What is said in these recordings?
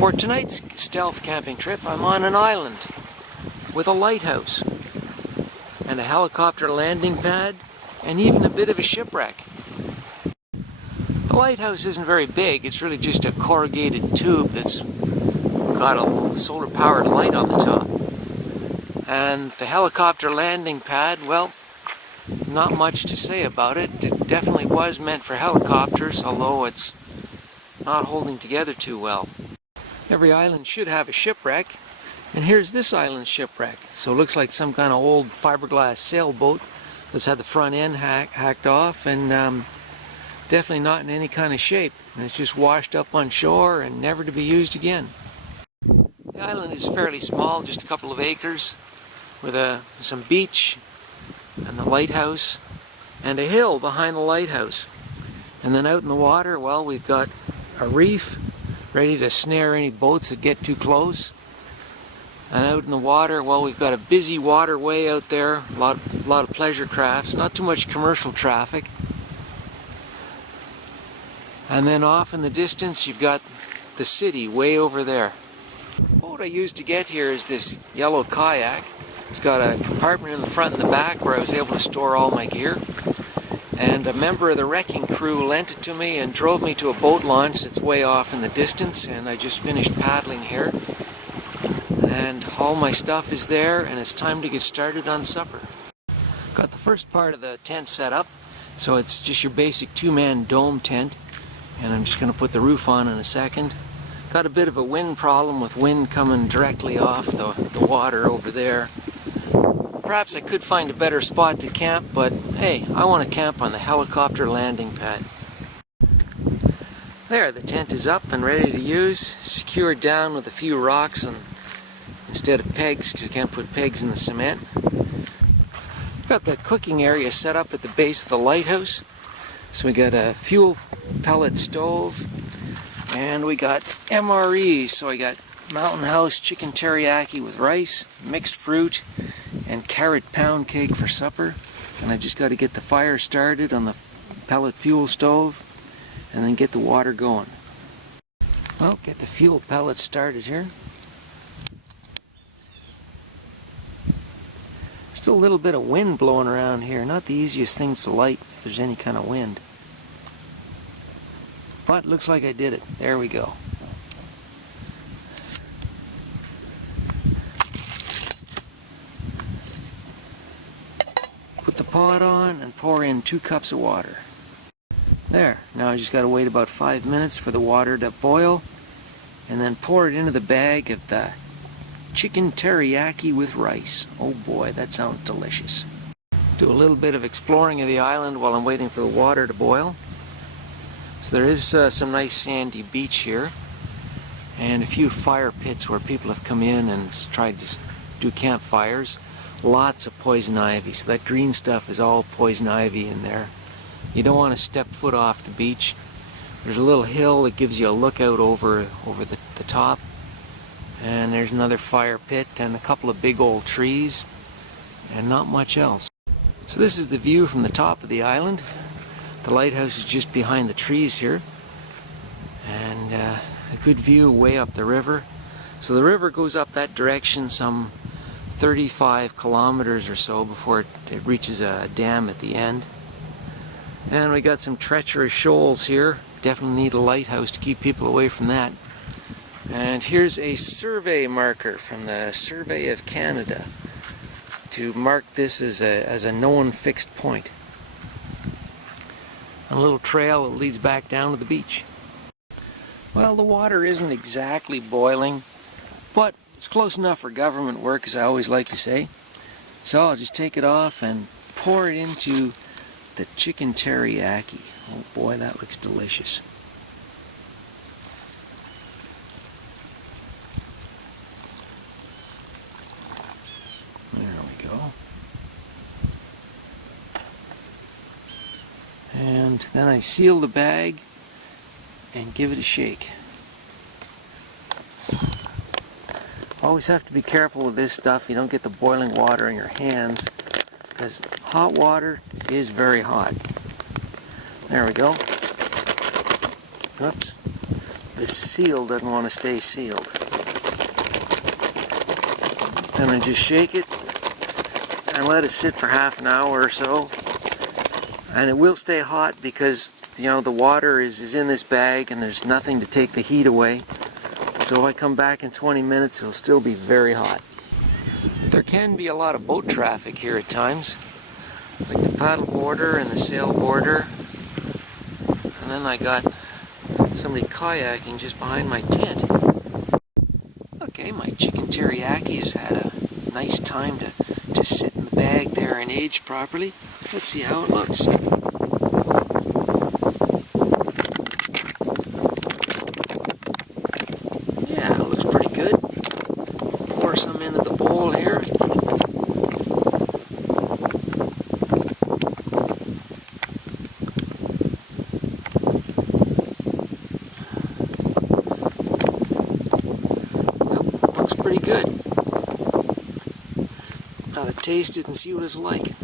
For tonight's stealth camping trip, I'm on an island with a lighthouse and a helicopter landing pad and even a bit of a shipwreck. The lighthouse isn't very big, it's really just a corrugated tube that's got a solar powered light on the top. And the helicopter landing pad, well, not much to say about it. It definitely was meant for helicopters, although it's not holding together too well. Every island should have a shipwreck, and here's this island shipwreck. So it looks like some kind of old fiberglass sailboat that's had the front end hacked off, and definitely not in any kind of shape. And it's just washed up on shore and never to be used again. The island is fairly small, just a couple of acres, with some beach and the lighthouse and a hill behind the lighthouse. And then out in the water, well, we've got a reef ready to snare any boats that get too close. And out in the water, well, we've got a busy waterway out there, a lot of pleasure crafts, not too much commercial traffic. And then off in the distance, you've got the city way over there. The boat I used to get here is this yellow kayak. It's got a compartment in the front and the back where I was able to store all my gear. And a member of the wrecking crew lent it to me and drove me to a boat launch that's way off in the distance, and I just finished paddling here. And all my stuff is there, and it's time to get started on supper. Got the first part of the tent set up, so it's just your basic two-man dome tent, and I'm just going to put the roof on in a second. Got a bit of a wind problem with wind coming directly off the water over there. Perhaps I could find a better spot to camp, but hey, I want to camp on the helicopter landing pad. There, the tent is up and ready to use, secured down with a few rocks and instead of pegs, because you can't put pegs in the cement. Got the cooking area set up at the base of the lighthouse. So we got a fuel pellet stove, and we got MREs, so I got Mountain House Chicken Teriyaki with rice, mixed fruit, and carrot pound cake for supper. And I just got to get the fire started on the pellet fuel stove and then get the water going. Well, get the fuel pellets started here. Still a little bit of wind blowing around here. Not the easiest things to light if there's any kind of wind. But looks like I did it. There we go. Put the pot on and pour in 2 cups of water. There. Now I just got to wait about 5 minutes for the water to boil, and then pour it into the bag of the Chicken Teriyaki with rice. Oh boy, that sounds delicious. Do a little bit of exploring of the island while I'm waiting for the water to boil. So there is some nice sandy beach here, and a few fire pits where people have come in and tried to do campfires. Lots of poison ivy, so that green stuff is all poison ivy in there. You don't want to step foot off the beach. There's a little hill that gives you a lookout over the top. And there's another fire pit and a couple of big old trees, and not much else. So this is the view from the top of the island. The lighthouse is just behind the trees here, and a good view way up the river. So the river goes up that direction some 35 kilometers or so before it reaches a dam at the end. And we got some treacherous shoals here. Definitely need a lighthouse to keep people away from that. And here's a survey marker from the Survey of Canada to mark this as a known fixed point. A little trail that leads back down to the beach. Well, the water isn't exactly boiling, but it's close enough for government work, as I always like to say. So I'll just take it off and pour it into the chicken teriyaki. Oh boy, that looks delicious. There we go. And then I seal the bag and give it a shake. Always have to be careful with this stuff. You don't get the boiling water in your hands, because hot water is very hot. There we go. Oops. this seal doesn't want to stay sealed. I'm going to just shake it and let it sit for half an hour or so. And it will stay hot because, you know, the water is in this bag and there's nothing to take the heat away. So if I come back in 20 minutes, it'll still be very hot. There can be a lot of boat traffic here at times, like the paddle boarder and the sail boarder. And then I got somebody kayaking just behind my tent. Okay, my chicken teriyaki has had a nice time to sit in the bag there and age properly. Let's see how it looks. Yeah, it looks pretty good. Pour some into the bowl here. Yep, looks pretty good. Now to taste it and see what it's like.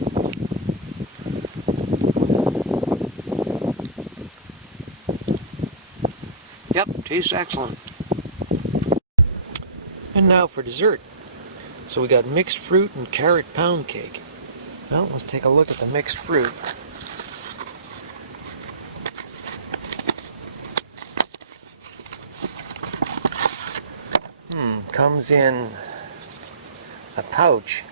Yep, tastes excellent. And now for dessert. So we got mixed fruit and carrot pound cake. Well, let's take a look at the mixed fruit. Comes in a pouch.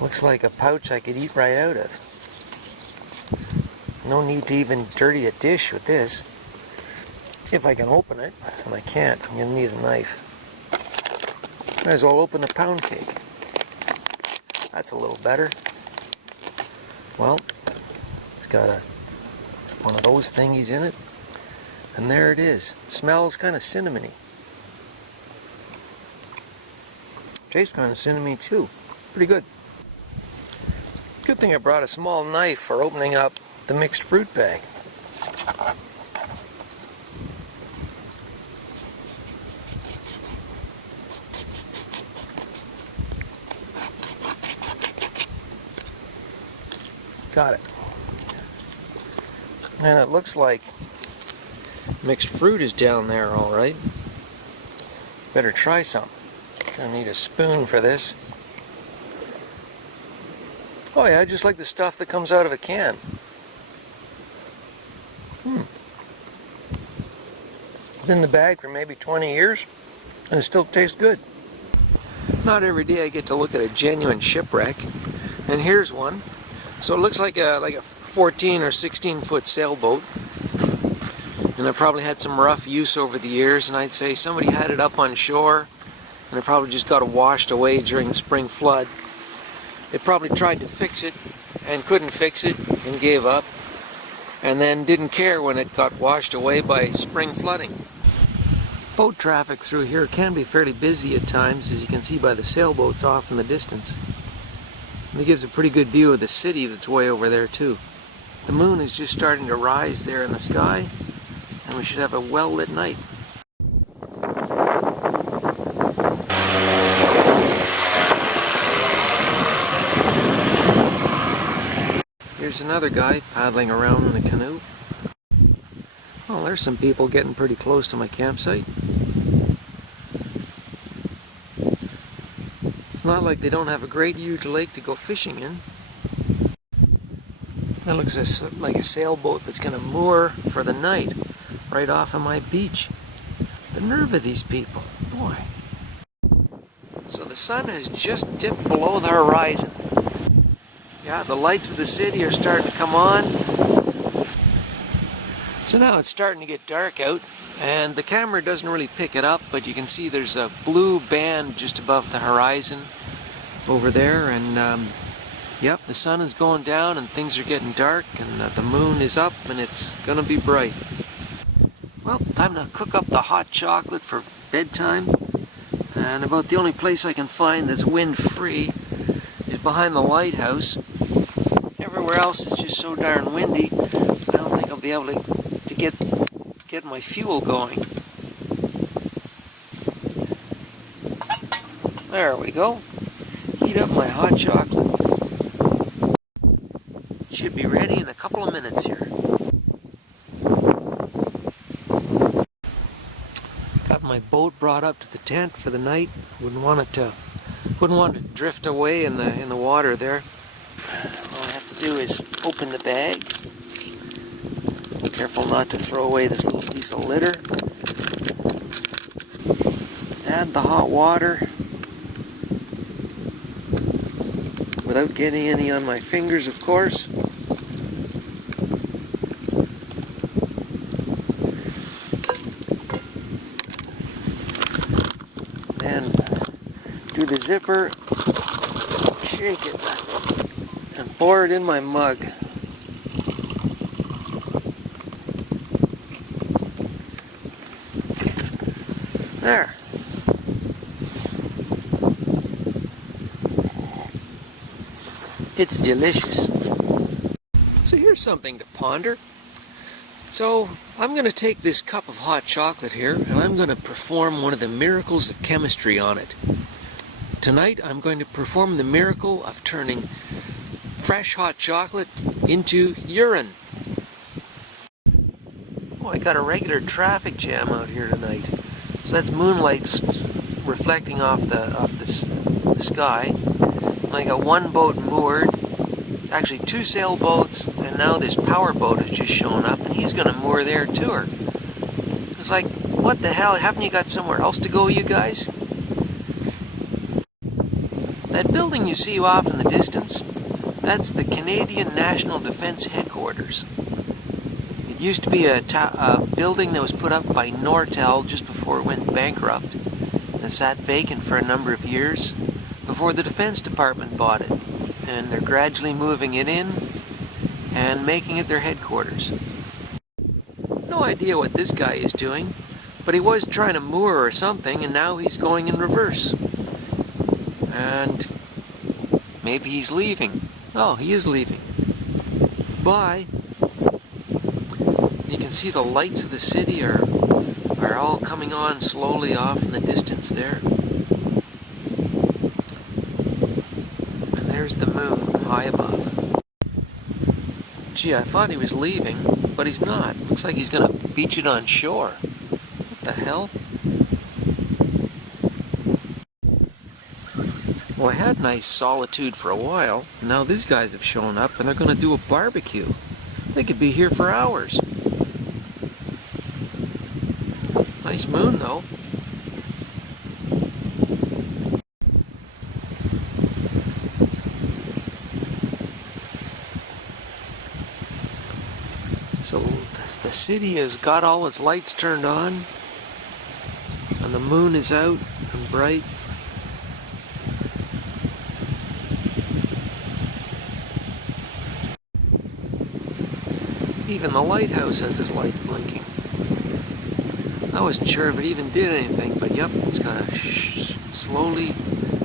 Looks like a pouch I could eat right out of. No need to even dirty a dish with this. If I can open it, and I can't, I'm going to need a knife. Might as well open the pound cake. That's a little better. Well, it's got one of those thingies in it. And there it is. It smells kind of cinnamony. Tastes kind of cinnamony too. Pretty good. Good thing I brought a small knife for opening up the mixed fruit bag. Got it. And it looks like mixed fruit is down there, all right. Better try some. Gonna need a spoon for this. Oh yeah, just like the stuff that comes out of a can. Been in the bag for maybe 20 years, and it still tastes good. Not every day I get to look at a genuine shipwreck, and here's one. So it looks like a 14 or 16 foot sailboat, and it probably had some rough use over the years, and I'd say somebody had it up on shore and it probably just got washed away during the spring flood. It probably tried to fix it and couldn't fix it and gave up, and then didn't care when it got washed away by spring flooding. Boat traffic through here can be fairly busy at times, as you can see by the sailboats off in the distance. And it gives a pretty good view of the city that's way over there too. The moon is just starting to rise there in the sky, and we should have a well-lit night. Here's another guy paddling around in a canoe. Well, there's some people getting pretty close to my campsite. It's not like they don't have a great huge lake to go fishing in. That looks like a sailboat that's going to moor for the night right off of my beach. The nerve of these people, boy. So the sun has just dipped below the horizon. Yeah, the lights of the city are starting to come on. So now it's starting to get dark out, and the camera doesn't really pick it up, but you can see there's a blue band just above the horizon over there, and yep, the sun is going down and things are getting dark, and the moon is up and it's gonna be bright. Well, time to cook up the hot chocolate for bedtime, and about the only place I can find that's wind-free is behind the lighthouse. Everywhere else is just so darn windy, I don't think I'll be able to get my fuel going. There we go. Heat up my hot chocolate. Should be ready in a couple of minutes here. Got my boat brought up to the tent for the night. Wouldn't want it to drift away in the water there. All I have to do is open the bag. Careful not to throw away this little piece of litter. Add the hot water without getting any on my fingers, of course. Then do the zipper, shake it, and pour it in my mug. There. It's delicious. So here's something to ponder. So I'm going to take this cup of hot chocolate here and I'm going to perform one of the miracles of chemistry on it. Tonight I'm going to perform the miracle of turning fresh hot chocolate into urine. Oh, I got a regular traffic jam out here tonight. So that's moonlight reflecting off the sky. And I got one boat moored, actually 2 sailboats, and now this power boat has just shown up, and he's going to moor there too. It's like, what the hell? Haven't you got somewhere else to go, you guys? That building you see off in the distance, that's the Canadian National Defence Headquarters. It used to be a building that was put up by Nortel just before it went bankrupt, and sat vacant for a number of years before the Defense Department bought it, and they're gradually moving it in and making it their headquarters. No idea what this guy is doing, but he was trying to moor or something, and now he's going in reverse. And maybe he's leaving. Oh, he is leaving. Bye. You can see the lights of the city are all coming on slowly off in the distance there. There's the moon high above. Gee, I thought he was leaving, but he's not. Looks like he's gonna beach it on shore. What the hell? Well, I had nice solitude for a while. Now these guys have shown up and they're gonna do a barbecue. They could be here for hours. Nice moon though. So the city has got all its lights turned on, and the moon is out and bright. Even the lighthouse has its lights blinking. I wasn't sure if it even did anything, but yep, it's got a slowly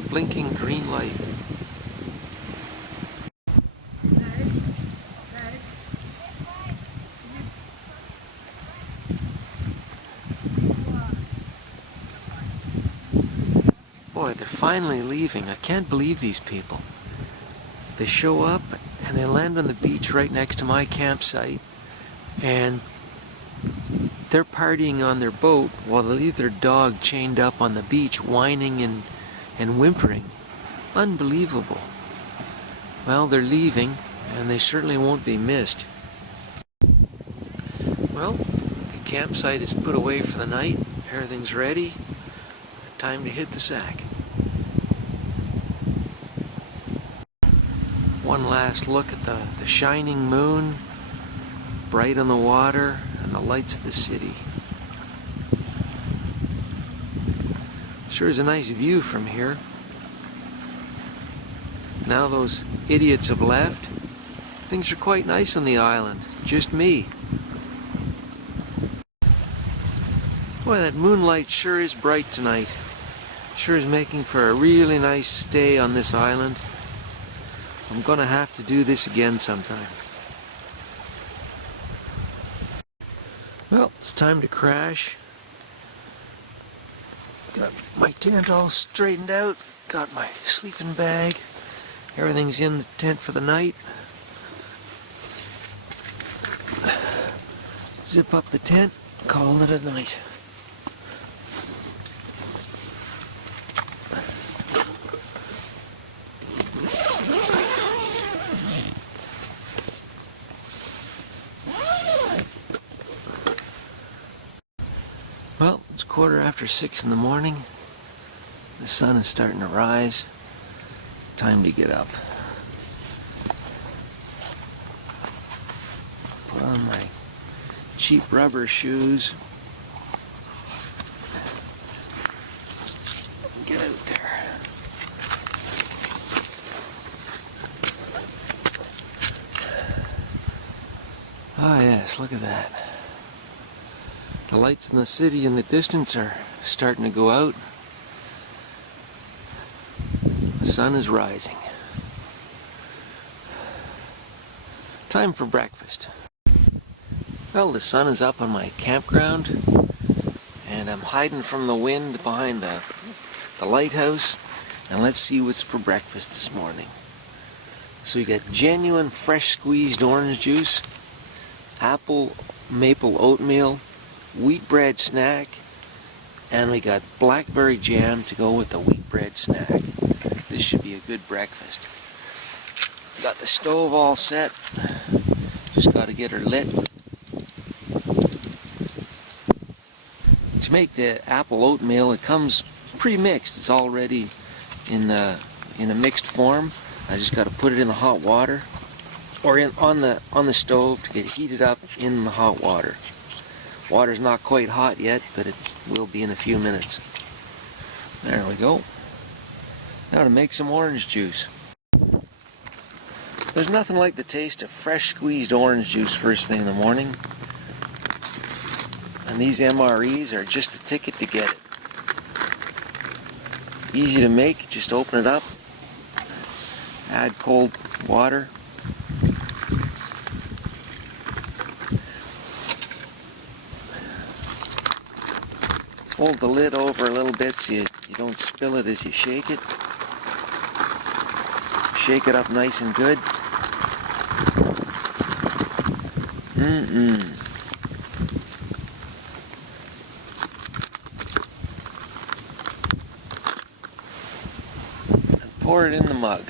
blinking green light. Boy, they're finally leaving. I can't believe these people. They show up and they land on the beach right next to my campsite, and they're partying on their boat while they leave their dog chained up on the beach, whining and whimpering. Unbelievable. Well, they're leaving, and they certainly won't be missed. Well, the campsite is put away for the night. Everything's ready. Time to hit the sack. One last look at the shining moon, bright on the water, and the lights of the city. Sure is a nice view from here. Now those idiots have left. Things are quite nice on the island. Just me. Boy, that moonlight sure is bright tonight. Sure is making for a really nice stay on this island. I'm gonna have to do this again sometime. Well, it's time to crash. Got my tent all straightened out. Got my sleeping bag. Everything's in the tent for the night. Zip up the tent, call it a night. Well, it's 6:15 in the morning. The sun is starting to rise. Time to get up. Put on my cheap rubber shoes. Get out there. Ah yes, look at that. The lights in the city in the distance are starting to go out. The sun is rising. Time for breakfast. Well, the sun is up on my campground, and I'm hiding from the wind behind the lighthouse, and let's see what's for breakfast this morning. So we got genuine fresh squeezed orange juice, apple maple oatmeal, wheat bread snack, and we got blackberry jam to go with the wheat bread snack. This should be a good breakfast. Got the stove all set, just got to get her lit. To make the apple oatmeal, it comes pre-mixed. It's already in a mixed form. I just got to put it in the hot water, or on the stove to get heated up in the hot water. Water's not quite hot yet, but it will be in a few minutes. There we go. Now to make some orange juice. There's nothing like the taste of fresh squeezed orange juice first thing in the morning. And these MREs are just a ticket to get it. Easy to make, just open it up, add cold water, fold the lid over a little bit so you don't spill it as you shake it. Shake it up nice and good. And pour it in the mug.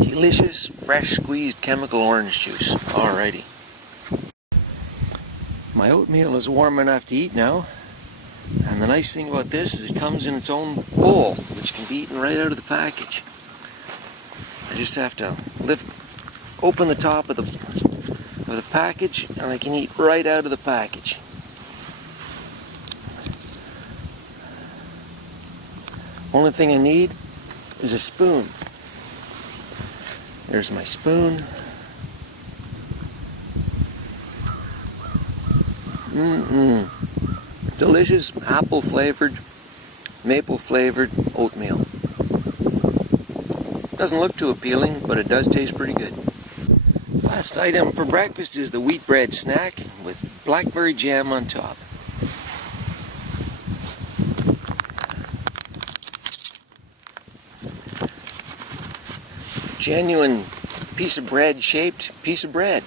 Delicious, fresh squeezed chemical orange juice. Alrighty. My oatmeal is warm enough to eat now. And the nice thing about this is it comes in its own bowl, which can be eaten right out of the package. I just have to open the top of the package, and I can eat right out of the package. Only thing I need is a spoon. There's my spoon. Delicious apple flavored, maple flavored oatmeal. Doesn't look too appealing, but it does taste pretty good. Last item for breakfast is the wheat bread snack with blackberry jam on top. Genuine piece of bread shaped piece of bread.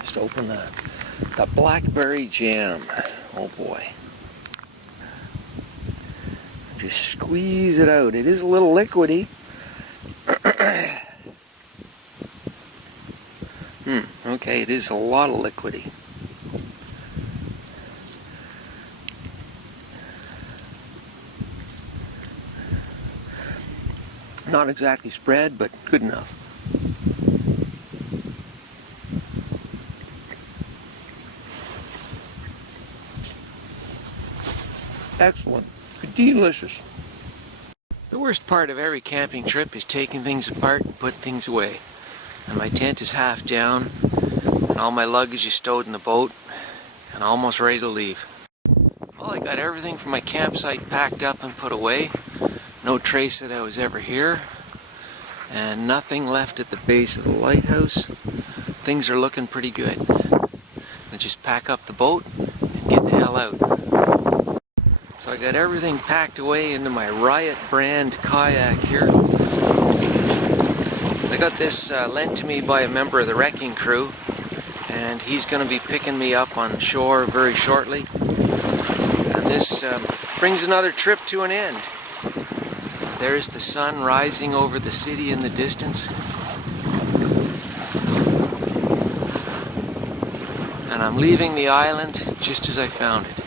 Just open the blackberry jam. Oh boy. Just squeeze it out. It is a little liquidy. Okay, it is a lot of liquidy. Not exactly spread, but good enough. Excellent. Delicious. The worst part of every camping trip is taking things apart and putting things away. And my tent is half down, and all my luggage is stowed in the boat, and almost ready to leave. Well, I got everything from my campsite packed up and put away. No trace that I was ever here, and nothing left at the base of the lighthouse. Things are looking pretty good. I just pack up the boat and get the hell out. So I got everything packed away into my RIOT brand kayak here. I got this lent to me by a member of the wrecking crew, and he's going to be picking me up on shore very shortly. And this brings another trip to an end. There's the sun rising over the city in the distance. And I'm leaving the island just as I found it.